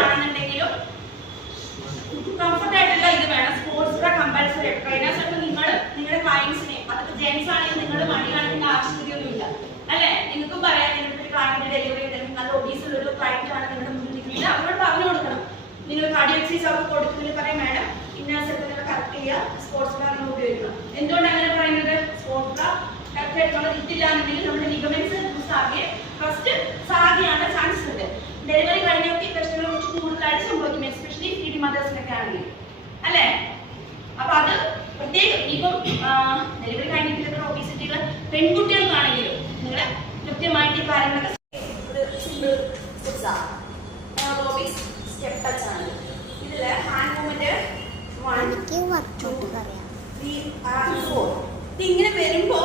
ആണെന്നുണ്ടെങ്കിലും കംഫർട്ട് ആയിട്ടുള്ള ഇത് വേണം. സ്പോർട്സ് കമ്പൽസറി ട്രെയിനേഴ്സ് ഒക്കെ നിങ്ങളുടെ ക്ലയൻസിനെ, അതൊക്കെ ജെന്റ്സ് ആണെങ്കിൽ നിങ്ങൾ മണി കാണിക്കേണ്ട ആവശ്യകതയൊന്നുമില്ല അല്ലെ. നിങ്ങൾക്കും പറയാം നിങ്ങളുടെ ക്ലയന്റ് ഡെലിവറി ചെയ്തെങ്കിൽ നല്ല ഒബീസുള്ള ഒരു ക്ലയന്റ് ആണ് നിങ്ങളുടെ മുന്നിൽ നിൽക്കുന്നത്, അവരോട് പറഞ്ഞു കൊടുക്കണം. നിങ്ങൾ കാർഡിയോ എക്സസൈസ് അവർക്ക് കൊടുക്കുന്നതിൽ പറയാം മാഡം ഇന്ന സ്ഥലത്ത് കറക്റ്റ് ചെയ്യുക, സ്പോർട്സ് കാർ നമ്മൾ ഉപയോഗിക്കണം. എന്തുകൊണ്ടാണ് അങ്ങനെ പറയുന്നത്? സ്പോർട്സ് കാർ കറക്റ്റ് ആയിട്ട് നമ്മൾ ഇട്ടില്ല എന്നുണ്ടെങ്കിൽ നമ്മുടെ ലിഗമെന്റ്സ് ഫസ്റ്റ് സാഗിയാണ് ചാൻസസ് ഉണ്ട്. ഡെലിവറി കഴിഞ്ഞൊക്കെ പ്രശ്നങ്ങൾ കുറച്ച് കൂടുതലായിട്ട് സംഭവിക്കും, എസ്പെഷ്യലി ഫീഡ് മദേഴ്സിനൊക്കെ ആണെങ്കിൽ അല്ലേ. അപ്പൊ അത് പ്രത്യേകം ഇപ്പം ഡെലിവറി കഴിഞ്ഞിട്ടുള്ള ഒബീസിറ്റികൾ പെൺകുട്ടികൾക്കാണെങ്കിലും നിങ്ങൾ കൃത്യമായിട്ട് ഈ കാര്യങ്ങളൊക്കെ സിമ്പിൾ സ്റ്റെപ്പ് ടച്ച് ആണ്. ഇതില് ഹാൻഡ് മൂവ്മെന്റ് 1 2 3 4 ഇങ്ങനെ വരുമ്പോ